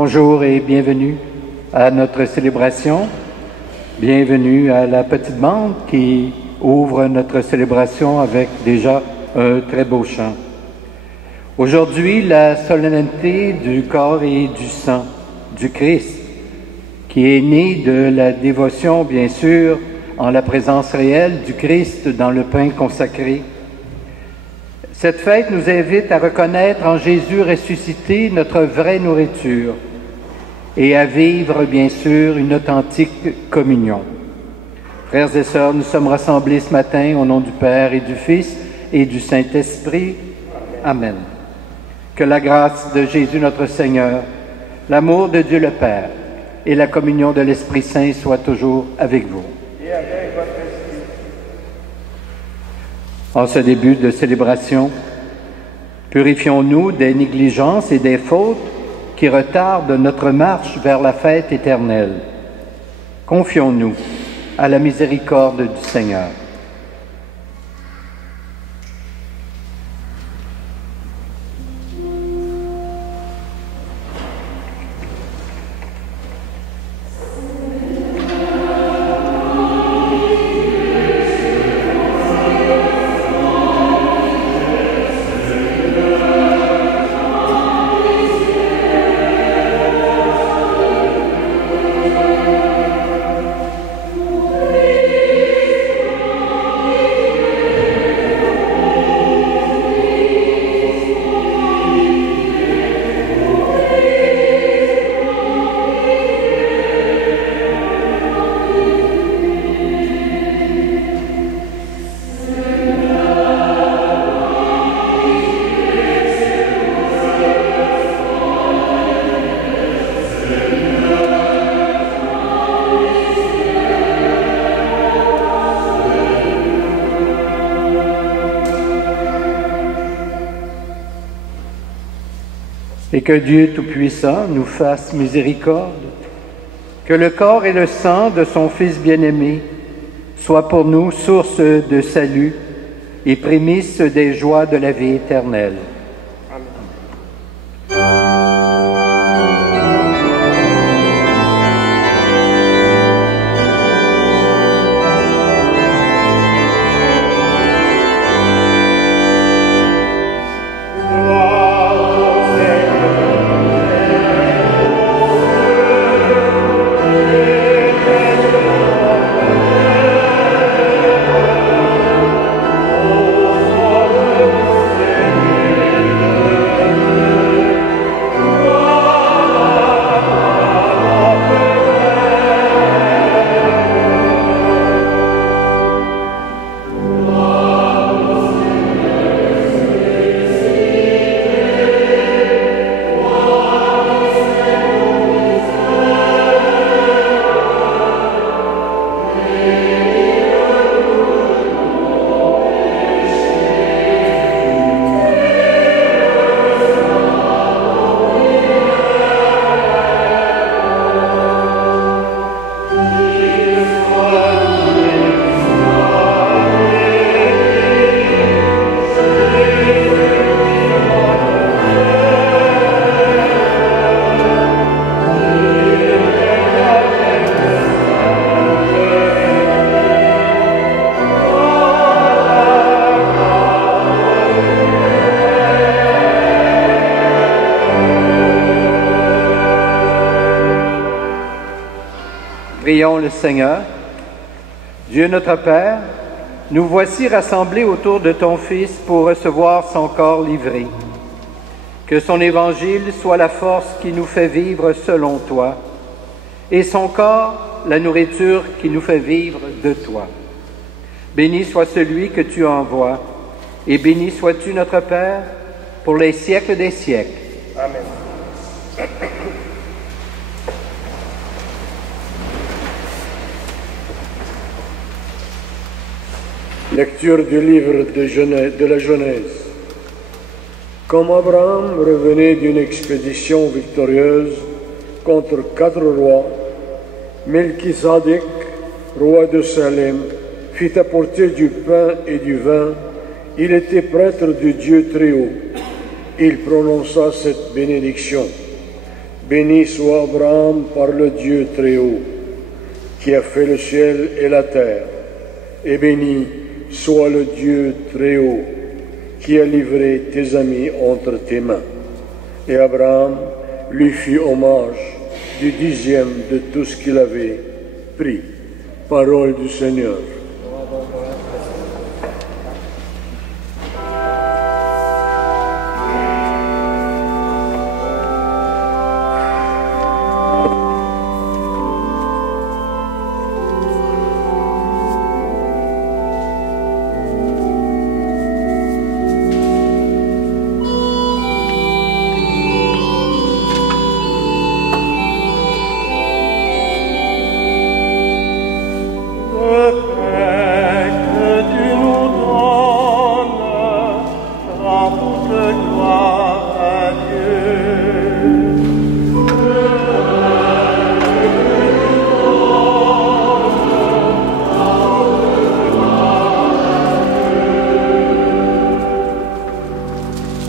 Bonjour et bienvenue à notre célébration. Bienvenue à la petite bande qui ouvre notre célébration avec déjà un très beau chant. Aujourd'hui, la solennité du corps et du sang du Christ, qui est né de la dévotion, bien sûr, en la présence réelle du Christ dans le pain consacré. Cette fête nous invite à reconnaître en Jésus ressuscité notre vraie nourriture et à vivre, bien sûr, une authentique communion. Frères et sœurs, nous sommes rassemblés ce matin au nom du Père et du Fils et du Saint-Esprit. Amen. Que la grâce de Jésus notre Seigneur, l'amour de Dieu le Père et la communion de l'Esprit Saint soient toujours avec vous. Et avec votre esprit. En ce début de célébration, purifions-nous des négligences et des fautes qui retardent notre marche vers la fête éternelle. Confions-nous à la miséricorde du Seigneur. et que Dieu Tout-Puissant nous fasse miséricorde, que le corps et le sang de son Fils bien-aimé soient pour nous source de salut et prémisse des joies de la vie éternelle. Prions le Seigneur. Dieu notre Père, nous voici rassemblés autour de ton Fils pour recevoir son corps livré. Que son évangile soit la force qui nous fait vivre selon toi, et son corps la nourriture qui nous fait vivre de toi. Béni soit celui que tu envoies, et béni sois-tu notre Père pour les siècles des siècles. Amen. Lecture du livre de la Genèse. Comme Abraham revenait d'une expédition victorieuse contre 4 rois, Melchisadec, roi de Salem, fit apporter du pain et du vin. Il était prêtre de Dieu très haut. Il prononça cette bénédiction. Béni soit Abraham par le Dieu très haut, qui a fait le ciel et la terre, et béni soit le Dieu très haut, qui a livré tes amis entre tes mains. Et Abraham lui fit hommage du 10e de tout ce qu'il avait pris. Parole du Seigneur.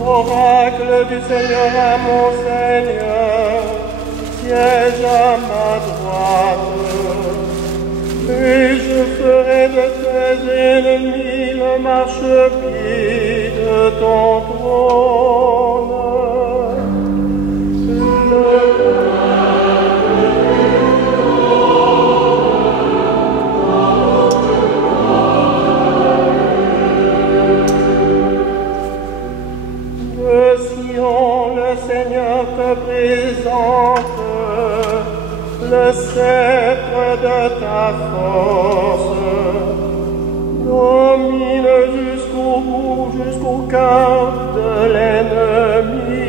Oracle du Seigneur à mon Seigneur, siège à ma droite, et je ferai de tes ennemis le marchepied de ton trône. Présente le sceptre de ta force, domine jusqu'au bout, jusqu'au cœur de l'ennemi.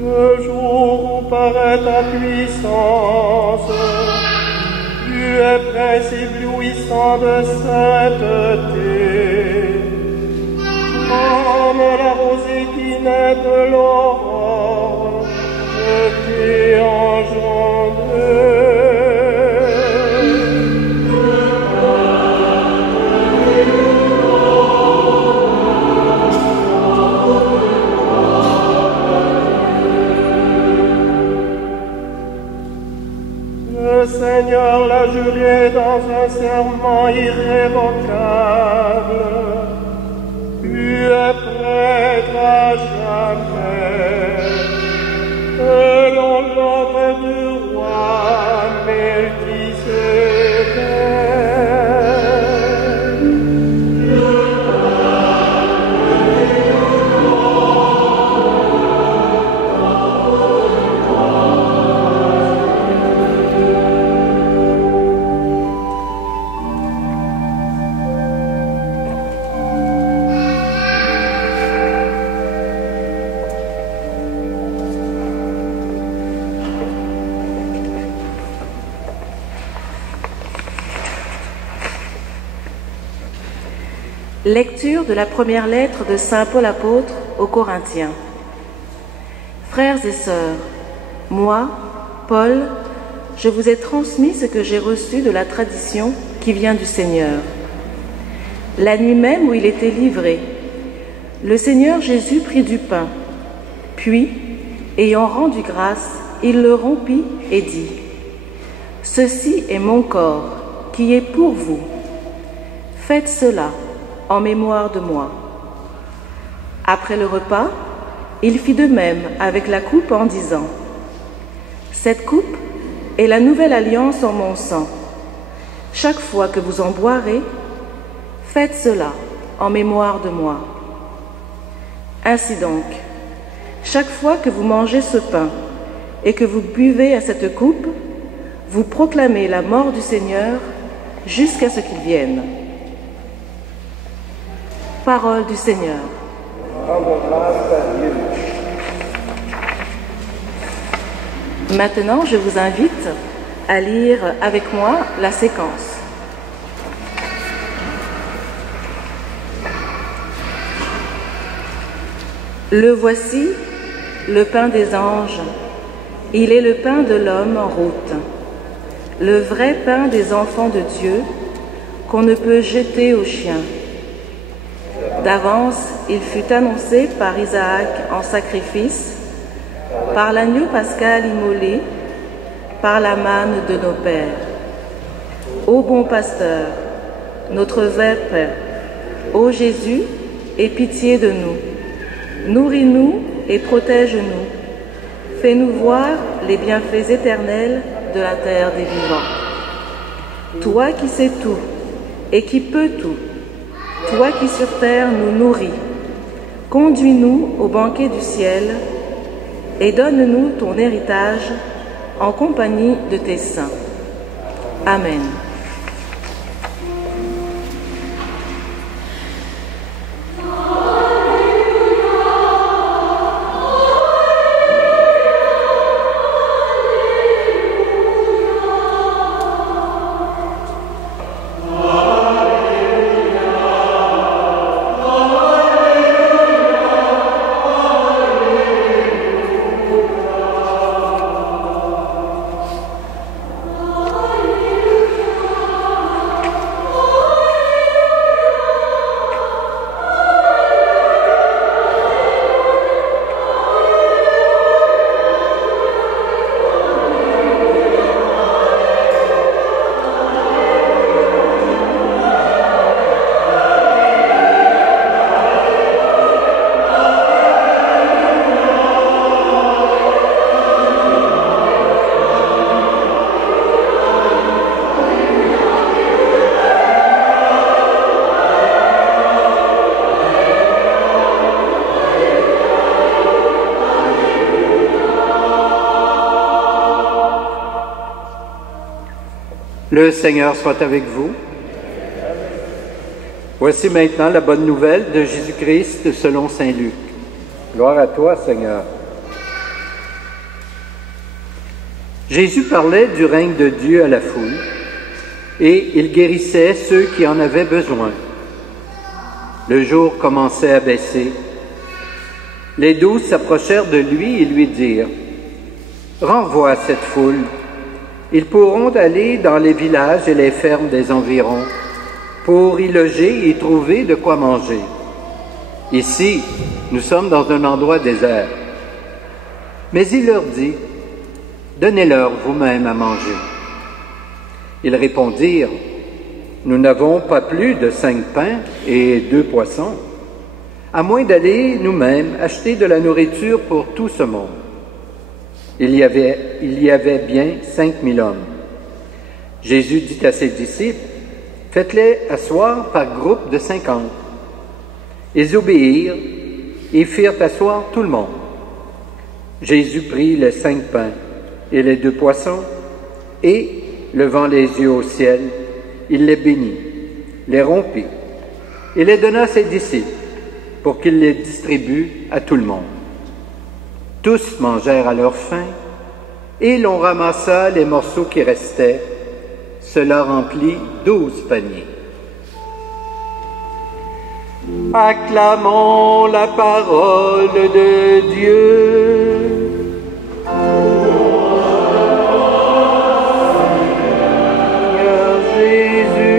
Le jour resplendissant de sainteté, comme la rosée qui naît de l'aurore, je t'ai engendré. Le Seigneur l'a juré dans un serment irrévocable. Tu es prêtre à jamais, selon l'ordre du roi Melchisédek. Lecture de la première lettre de Saint Paul apôtre aux Corinthiens. Frères et sœurs, moi, Paul, je vous ai transmis ce que j'ai reçu de la tradition qui vient du Seigneur. La nuit même où il était livré, le Seigneur Jésus prit du pain, puis, ayant rendu grâce, il le rompit et dit : « Ceci est mon corps, qui est pour vous. Faites cela en mémoire de moi. » Après le repas, il fit de même avec la coupe en disant : « Cette coupe est la nouvelle alliance en mon sang. Chaque fois que vous en boirez, faites cela en mémoire de moi. Ainsi donc, chaque fois que vous mangez ce pain et que vous buvez à cette coupe, vous proclamez la mort du Seigneur jusqu'à ce qu'il vienne. » Parole du Seigneur. Maintenant, je vous invite à lire avec moi la séquence. Le voici, le pain des anges. Il est le pain de l'homme en route, le vrai pain des enfants de Dieu qu'on ne peut jeter aux chiens. D'avance, il fut annoncé par Isaac en sacrifice, par l'agneau pascal immolé, par la manne de nos pères. Ô bon pasteur, notre vrai Père, ô Jésus, aie pitié de nous. Nourris-nous et protège-nous. Fais-nous voir les bienfaits éternels de la terre des vivants. Toi qui sais tout et qui peux tout, toi qui sur terre nous nourris, conduis-nous au banquet du ciel et donne-nous ton héritage en compagnie de tes saints. Amen. Le Seigneur soit avec vous. Voici maintenant la bonne nouvelle de Jésus-Christ selon saint Luc. Gloire à toi, Seigneur. Jésus parlait du règne de Dieu à la foule. et il guérissait ceux qui en avaient besoin. Le jour commençait à baisser. Les 12 s'approchèrent de lui et lui dirent, « Renvoie cette foule. Ils pourront aller dans les villages et les fermes des environs pour y loger et trouver de quoi manger. Ici, nous sommes dans un endroit désert. » Mais il leur dit, « Donnez-leur vous-même à manger. » Ils répondirent, « Nous n'avons pas plus de 5 pains et 2 poissons, à moins d'aller nous-mêmes acheter de la nourriture pour tout ce monde. » Il y avait bien 5000 hommes. Jésus dit à ses disciples, « Faites-les asseoir par groupe de 50. » Ils obéirent et firent asseoir tout le monde. Jésus prit les 5 pains et les 2 poissons, et, levant les yeux au ciel, il les bénit, les rompit, et les donna à ses disciples, pour qu'ils les distribuent à tout le monde. Tous mangèrent à leur faim, et l'on ramassa les morceaux qui restaient. Cela remplit 12 paniers. Acclamons la parole de Dieu. Seigneur Jésus.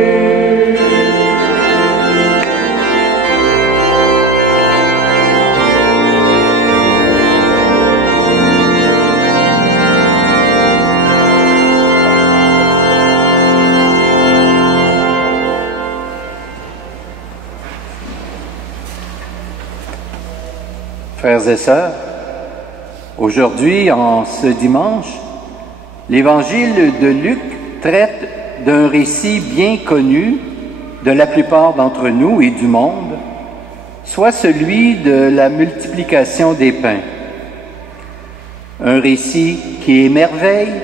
Frères et sœurs, aujourd'hui, en ce dimanche, l'évangile de Luc traite d'un récit bien connu de la plupart d'entre nous et du monde, soit celui de la multiplication des pains. Un récit qui émerveille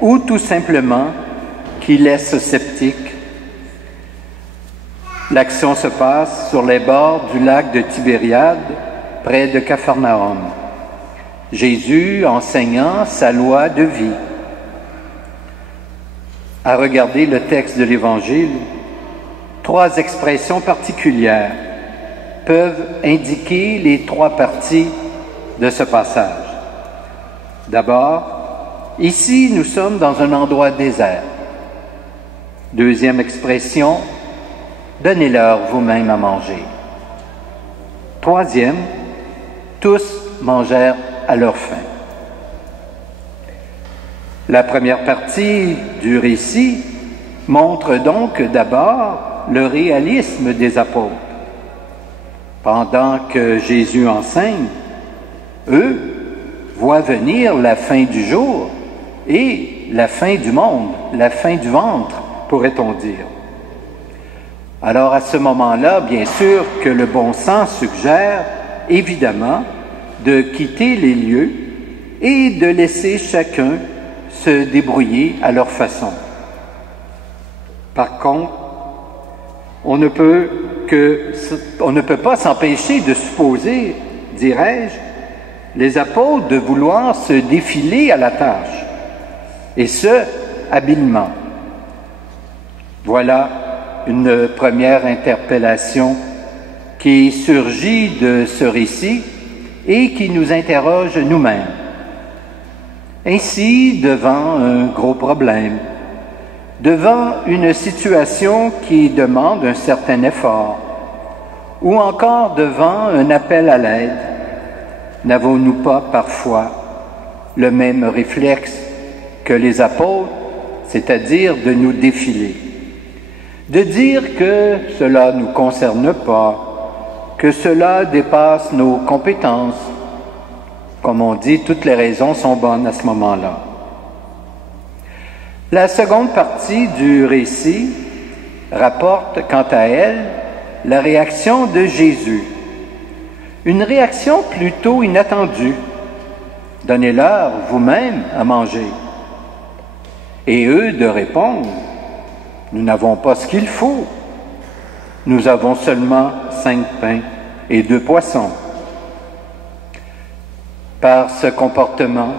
ou tout simplement qui laisse sceptique. L'action se passe sur les bords du lac de Tibériade, près de Capharnaüm. Jésus enseignant sa loi de vie. À regarder le texte de l'Évangile, 3 expressions particulières peuvent indiquer les 3 parties de ce passage. D'abord, ici nous sommes dans un endroit désert. Deuxième expression, donnez-leur vous-même à manger. Troisième, tous mangèrent à leur faim. La première partie du récit montre donc d'abord le réalisme des apôtres. Pendant que Jésus enseigne, eux voient venir la fin du jour et la fin du monde, la fin du ventre, pourrait-on dire. Alors à ce moment-là, bien sûr que le bon sens suggère évidemment de quitter les lieux et de laisser chacun se débrouiller à leur façon. Par contre, on ne peut pas s'empêcher de supposer, dirais-je, les apôtres de vouloir se défiler à la tâche, et ce, habilement. Voilà une première interpellation qui surgit de ce récit et qui nous interroge nous-mêmes. Ainsi, devant un gros problème, devant une situation qui demande un certain effort, ou encore devant un appel à l'aide, n'avons-nous pas parfois le même réflexe que les apôtres, c'est-à-dire de nous défiler, de dire que cela ne nous concerne pas, que cela dépasse nos compétences? Comme on dit, toutes les raisons sont bonnes à ce moment-là. La seconde partie du récit rapporte, quant à elle, la réaction de Jésus. Une réaction plutôt inattendue. « Donnez-leur vous-même à manger. » Et eux de répondre, « Nous n'avons pas ce qu'il faut. Nous avons seulement 5 pains et 2 poissons. » Par ce comportement,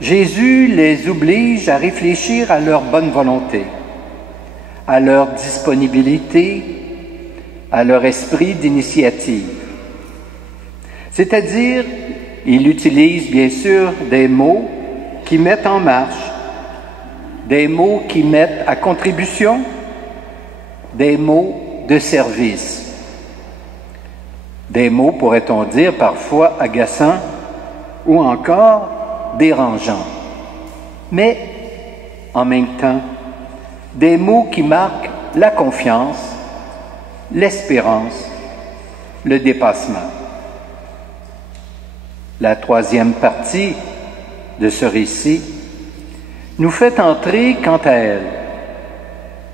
Jésus les oblige à réfléchir à leur bonne volonté, à leur disponibilité, à leur esprit d'initiative. C'est-à-dire, il utilise bien sûr des mots qui mettent en marche, des mots qui mettent à contribution, des mots de service. Des mots, pourrait-on dire, parfois agaçants ou encore dérangeants. Mais, en même temps, des mots qui marquent la confiance, l'espérance, le dépassement. La troisième partie de ce récit nous fait entrer, quant à elle,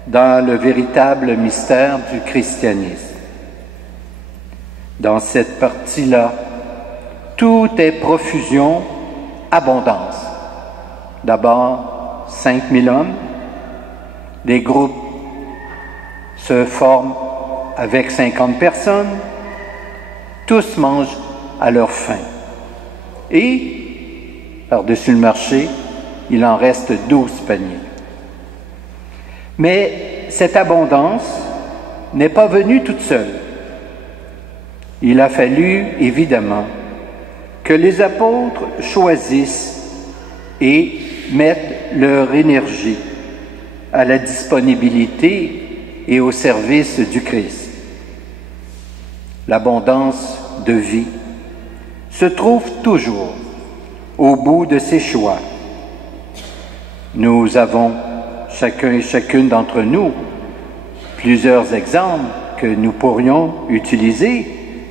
dans le véritable mystère du christianisme. Dans cette partie-là, tout est profusion, abondance. D'abord, 5000 hommes, des groupes se forment avec 50 personnes, tous mangent à leur faim. Et, par-dessus le marché, il en reste 12 paniers. Mais cette abondance n'est pas venue toute seule. Il a fallu, évidemment, que les apôtres choisissent et mettent leur énergie à la disponibilité et au service du Christ. L'abondance de vie se trouve toujours au bout de ses choix. Nous avons, chacun et chacune d'entre nous, plusieurs exemples que nous pourrions utiliser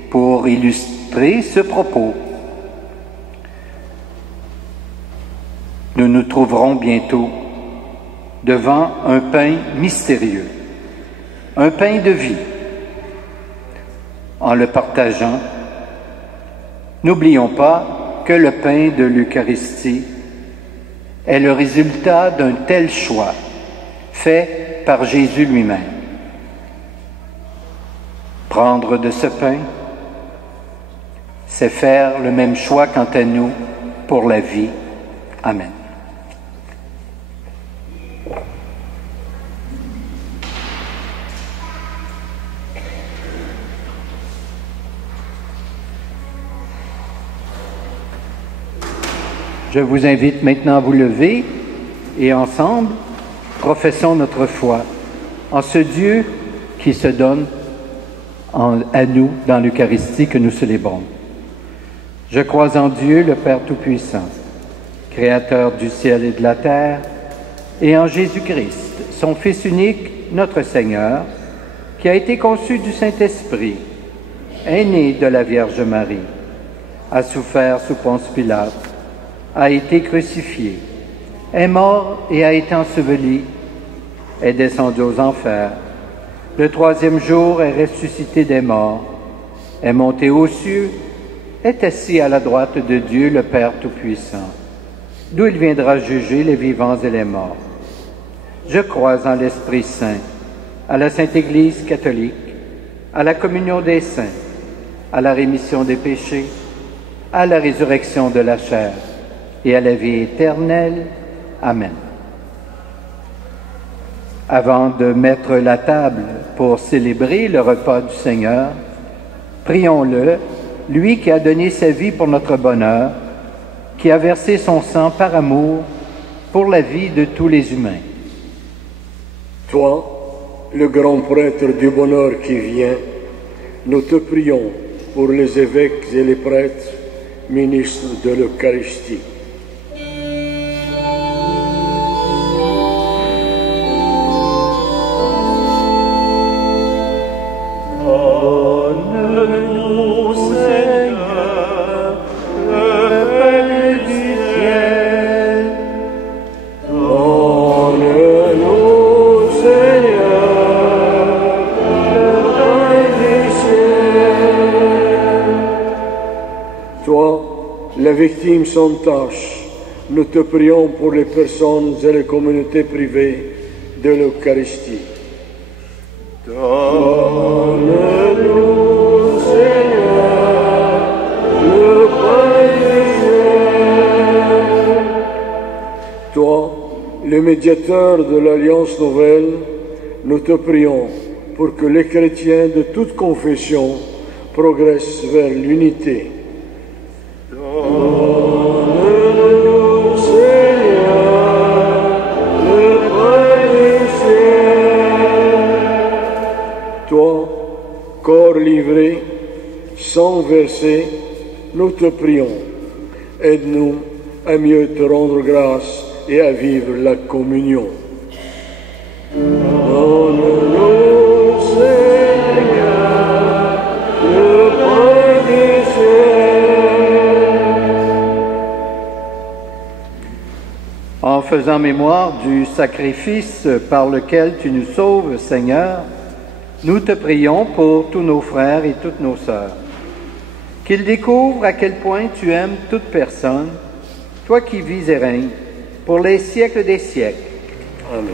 pour illustrer ce propos. Nous nous trouverons bientôt devant un pain mystérieux, un pain de vie. En le partageant, n'oublions pas que le pain de l'Eucharistie est le résultat d'un tel choix fait par Jésus lui-même. Prendre de ce pain, c'est faire le même choix quant à nous pour la vie. Amen. Je vous invite maintenant à vous lever et ensemble, professons notre foi en ce Dieu qui se donne à nous dans l'Eucharistie que nous célébrons. Je crois en Dieu, le Père Tout-Puissant, Créateur du ciel et de la terre, et en Jésus-Christ, son Fils unique, notre Seigneur, qui a été conçu du Saint-Esprit, est né de la Vierge Marie, a souffert sous Ponce Pilate, a été crucifié, est mort et a été enseveli, est descendu aux enfers. Le troisième jour est ressuscité des morts, est monté aux cieux, est assis à la droite de Dieu, le Père Tout-Puissant, d'où il viendra juger les vivants et les morts. Je crois en l'Esprit Saint, à la Sainte Église catholique, à la communion des saints, à la rémission des péchés, à la résurrection de la chair et à la vie éternelle. Amen. Avant de mettre la table pour célébrer le repas du Seigneur, prions-le, lui qui a donné sa vie pour notre bonheur, qui a versé son sang par amour pour la vie de tous les humains. Toi, le grand prêtre du bonheur qui vient, nous te prions pour les évêques et les prêtres, ministres de l'Eucharistie. Donne-nous, Seigneur, le pain du ciel. Donne-nous, Seigneur, le pain du ciel. Toi, la victime sans tache, nous te prions pour les personnes et les communautés privées de l'Eucharistie. Donne-nous, Seigneur, le pain du ciel. Toi, le médiateur de l'Alliance nouvelle, nous te prions pour que les chrétiens de toute confession progressent vers l'unité. Donne-nous, Seigneur, le pain du ciel. Toi, corps livré, sang versé, nous te prions. Aide-nous à mieux te rendre grâce et à vivre la communion. Donne-nous, Seigneur, le pain du ciel. En faisant mémoire du sacrifice par lequel tu nous sauves, Seigneur, nous te prions pour tous nos frères et toutes nos sœurs, qu'ils découvrent à quel point tu aimes toute personne, toi qui vis et règnes, pour les siècles des siècles. Amen.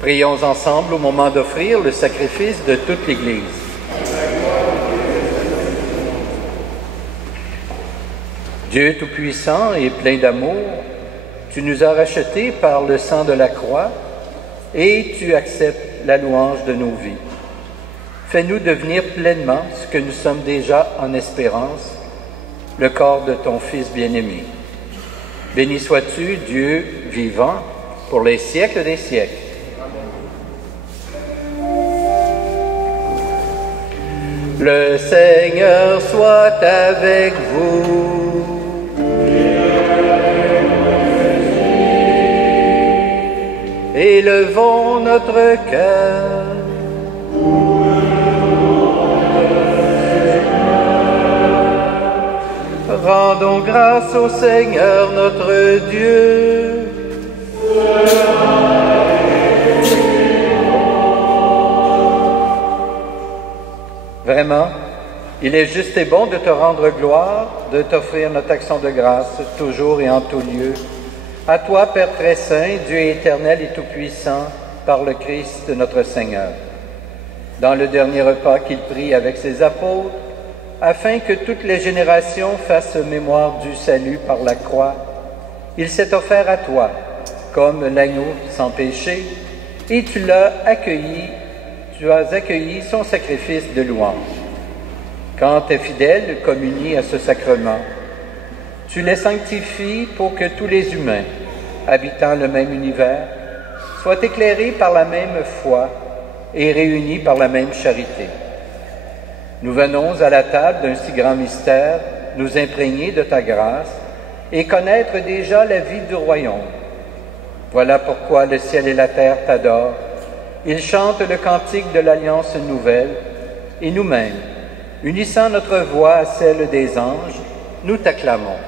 Prions ensemble au moment d'offrir le sacrifice de toute l'Église. Dieu Tout-Puissant et plein d'amour, tu nous as rachetés par le sang de la croix et tu acceptes la louange de nos vies. Fais-nous devenir pleinement ce que nous sommes déjà en espérance, le corps de ton Fils bien-aimé. Béni sois-tu, Dieu vivant, pour les siècles des siècles. Le Seigneur soit avec vous. Élevons notre cœur. Rendons grâce au Seigneur notre Dieu. Vraiment, il est juste et bon de te rendre gloire, de t'offrir notre action de grâce, toujours et en tout lieu. À toi, Père très saint, Dieu éternel et tout-puissant, par le Christ notre Seigneur. Dans le dernier repas qu'il prit avec ses apôtres, afin que toutes les générations fassent mémoire du salut par la croix, il s'est offert à toi, comme l'agneau sans péché, et tu as accueilli son sacrifice de louange. Quand tes fidèles communient à ce sacrement, tu les sanctifies pour que tous les humains, habitant le même univers, soient éclairés par la même foi et réunis par la même charité. Nous venons à la table d'un si grand mystère, nous imprégner de ta grâce et connaître déjà la vie du royaume. Voilà pourquoi le ciel et la terre t'adorent. Ils chantent le cantique de l'Alliance nouvelle, et nous-mêmes, unissant notre voix à celle des anges, nous t'acclamons.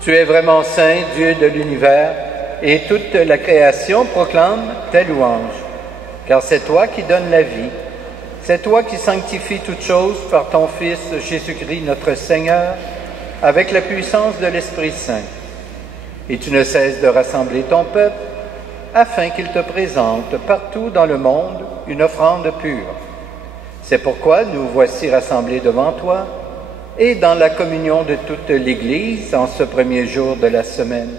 Tu es vraiment saint, Dieu de l'univers, et toute la création proclame ta louange. Car c'est toi qui donnes la vie, c'est toi qui sanctifies toutes choses par ton Fils Jésus-Christ notre Seigneur, avec la puissance de l'Esprit Saint. Et tu ne cesses de rassembler ton peuple, afin qu'il te présente partout dans le monde une offrande pure. C'est pourquoi nous voici rassemblés devant toi, et dans la communion de toute l'Église, en ce premier jour de la semaine,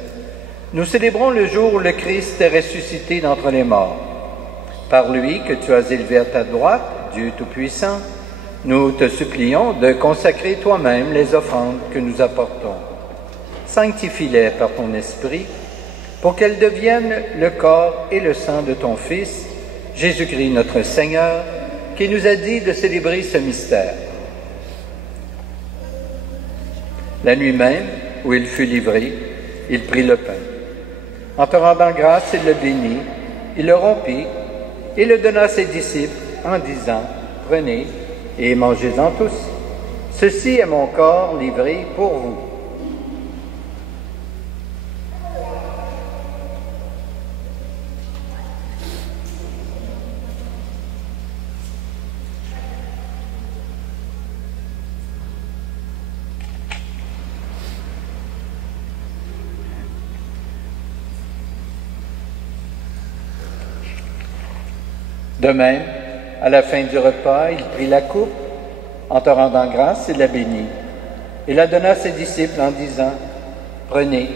nous célébrons le jour où le Christ est ressuscité d'entre les morts. Par lui que tu as élevé à ta droite, Dieu Tout-Puissant, nous te supplions de consacrer toi-même les offrandes que nous apportons. Sanctifie-les par ton Esprit, pour qu'elles deviennent le corps et le sang de ton Fils, Jésus-Christ notre Seigneur, qui nous a dit de célébrer ce mystère. La nuit même, où il fut livré, il prit le pain. En te rendant grâce, il le bénit, il le rompit et le donna à ses disciples en disant, « Prenez et mangez-en tous. Ceci est mon corps livré pour vous. » De même, à la fin du repas, il prit la coupe. En te rendant grâce, il la bénit. Il la donna à ses disciples en disant, « Prenez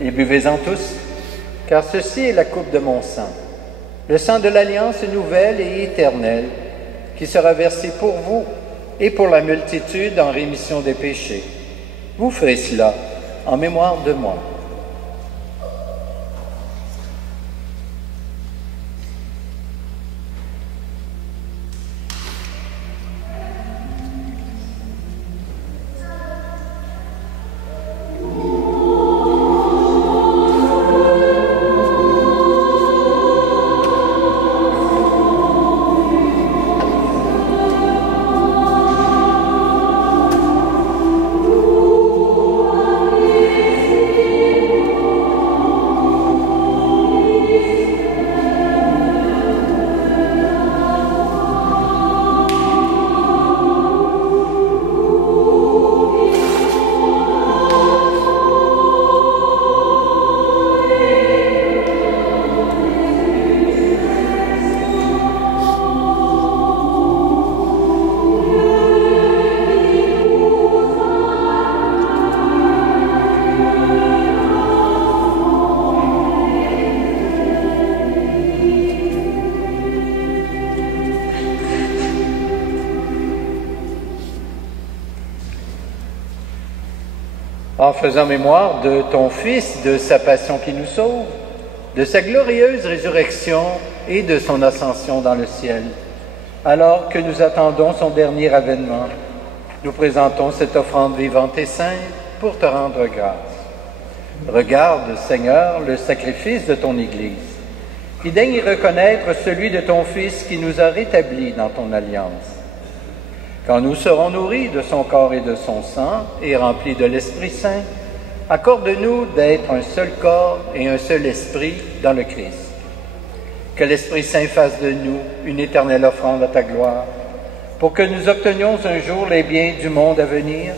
et buvez-en tous, car ceci est la coupe de mon sang, le sang de l'alliance nouvelle et éternelle, qui sera versé pour vous et pour la multitude en rémission des péchés. Vous ferez cela en mémoire de moi. » En faisant mémoire de ton Fils, de sa passion qui nous sauve, de sa glorieuse résurrection et de son ascension dans le ciel, alors que nous attendons son dernier avènement, nous présentons cette offrande vivante et sainte pour te rendre grâce. Regarde, Seigneur, le sacrifice de ton Église, et daigne y reconnaître celui de ton Fils qui nous a rétablis dans ton alliance. Quand nous serons nourris de son corps et de son sang et remplis de l'Esprit Saint, accorde-nous d'être un seul corps et un seul esprit dans le Christ. Que l'Esprit Saint fasse de nous une éternelle offrande à ta gloire, pour que nous obtenions un jour les biens du monde à venir,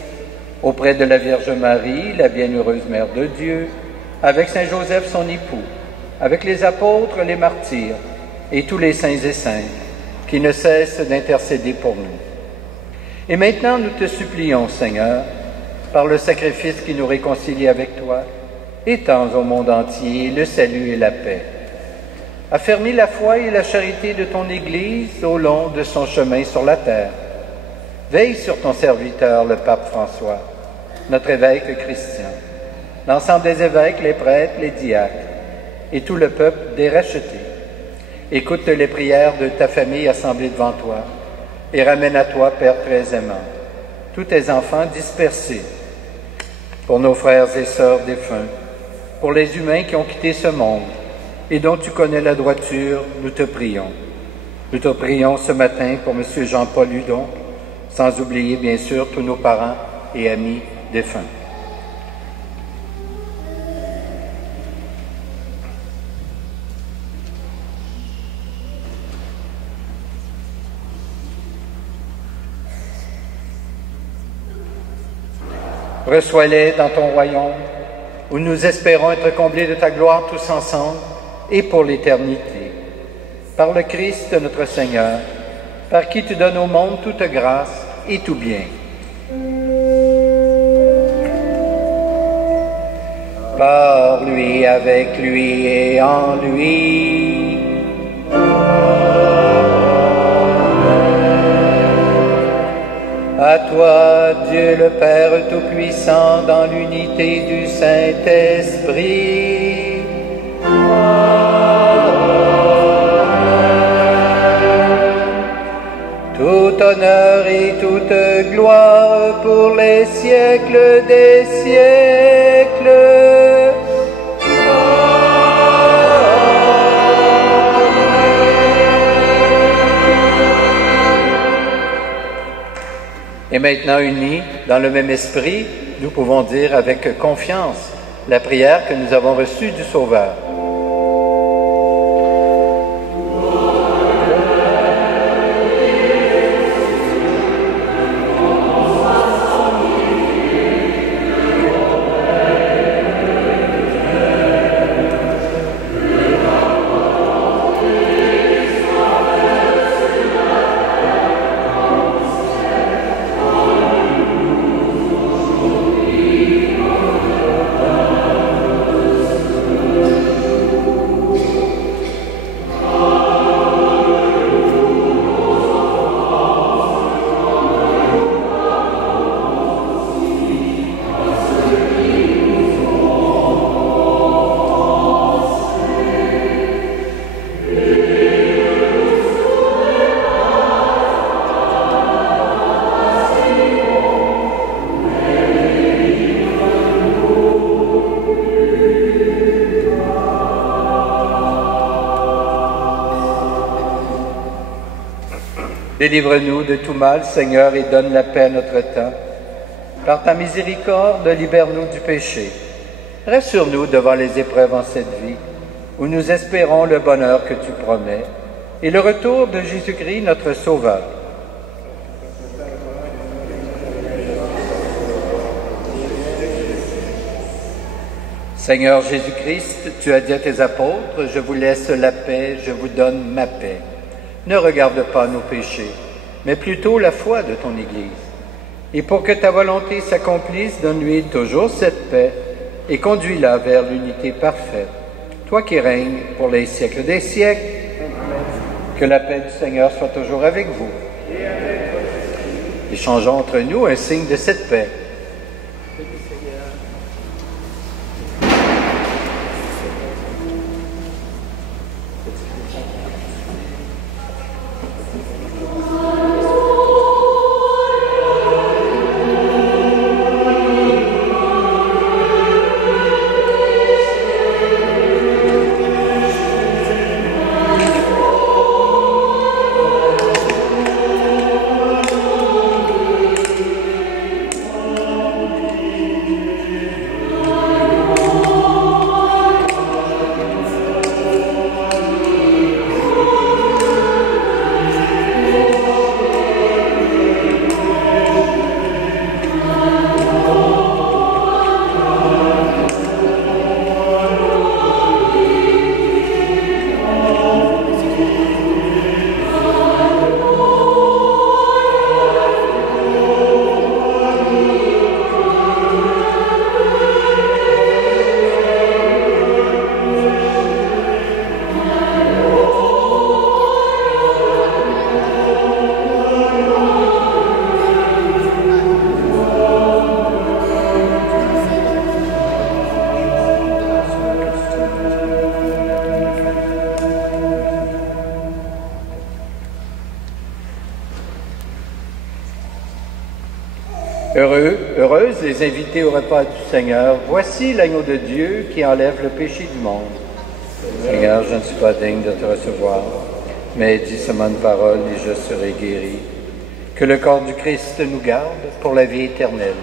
auprès de la Vierge Marie, la bienheureuse Mère de Dieu, avec Saint Joseph son époux, avec les apôtres, les martyrs et tous les saints et saintes qui ne cessent d'intercéder pour nous. Et maintenant, nous te supplions, Seigneur, par le sacrifice qui nous réconcilie avec toi, étends au monde entier le salut et la paix. Affermis la foi et la charité de ton Église au long de son chemin sur la terre. Veille sur ton serviteur, le pape François, notre évêque Christian, l'ensemble des évêques, les prêtres, les diacres, et tout le peuple des rachetés. Écoute les prières de ta famille assemblée devant toi, et ramène à toi, Père très aimant, tous tes enfants dispersés, pour nos frères et sœurs défunts, pour les humains qui ont quitté ce monde, et dont tu connais la droiture, nous te prions. Nous te prions ce matin pour M. Jean-Paul Hudon, sans oublier bien sûr tous nos parents et amis défunts. Reçois-les dans ton royaume, où nous espérons être comblés de ta gloire tous ensemble et pour l'éternité. Par le Christ notre Seigneur, par qui tu donnes au monde toute grâce et tout bien. Par lui, avec lui et en lui. À toi, Dieu le Père Tout-Puissant, dans l'unité du Saint-Esprit. Amen. honneur et toute gloire pour les siècles des siècles. Et maintenant, unis dans le même esprit, nous pouvons dire avec confiance la prière que nous avons reçue du Sauveur. Délivre-nous de tout mal, Seigneur, et donne la paix à notre temps. Par ta miséricorde, libère-nous du péché. Rassure-nous devant les épreuves en cette vie, où nous espérons le bonheur que tu promets, et le retour de Jésus-Christ, notre Sauveur. Seigneur Jésus-Christ, tu as dit à tes apôtres, « Je vous laisse la paix, je vous donne ma paix. » Ne regarde pas nos péchés, mais plutôt la foi de ton Église. Et pour que ta volonté s'accomplisse, donne-lui toujours cette paix et conduis-la vers l'unité parfaite. Toi qui règnes pour les siècles des siècles, que la paix du Seigneur soit toujours avec vous. Échangeons entre nous un signe de cette paix. Heureuses les invités au repas du Seigneur. Voici l'agneau de Dieu qui enlève le péché du monde. Seigneur, je ne suis pas digne de te recevoir, mais dis seulement une parole et je serai guéri. Que le corps du Christ nous garde pour la vie éternelle.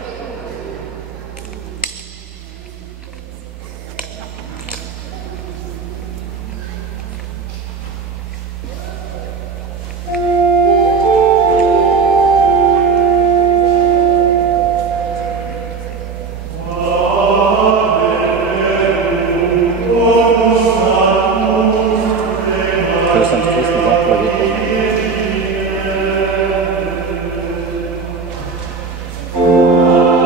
Oh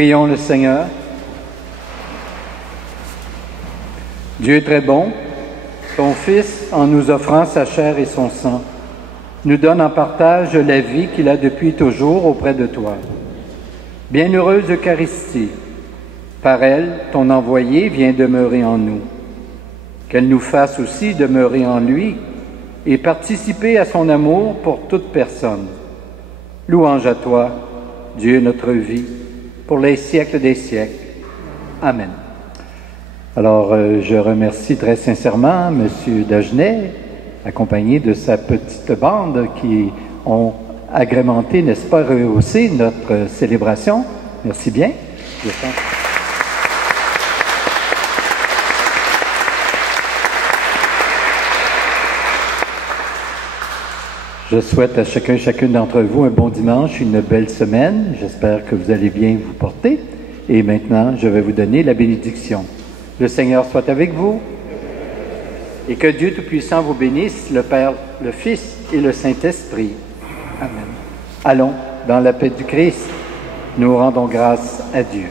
Prions le Seigneur. Dieu est très bon. Ton Fils, en nous offrant sa chair et son sang, nous donne en partage la vie qu'il a depuis toujours auprès de toi. Bienheureuse Eucharistie, par elle, ton envoyé vient demeurer en nous. Qu'elle nous fasse aussi demeurer en lui et participer à son amour pour toute personne. Louange à toi, Dieu notre vie, pour les siècles des siècles. Amen. Alors, je remercie très sincèrement M. Dagenet, accompagné de sa petite bande qui ont agrémenté, n'est-ce pas, rehaussé notre célébration. Merci bien. Je souhaite à chacun et chacune d'entre vous un bon dimanche, une belle semaine. J'espère que vous allez bien vous porter. Et maintenant, je vais vous donner la bénédiction. Le Seigneur soit avec vous. Et que Dieu Tout-Puissant vous bénisse, le Père, le Fils et le Saint-Esprit. Amen. Allons dans la paix du Christ. Nous rendons grâce à Dieu.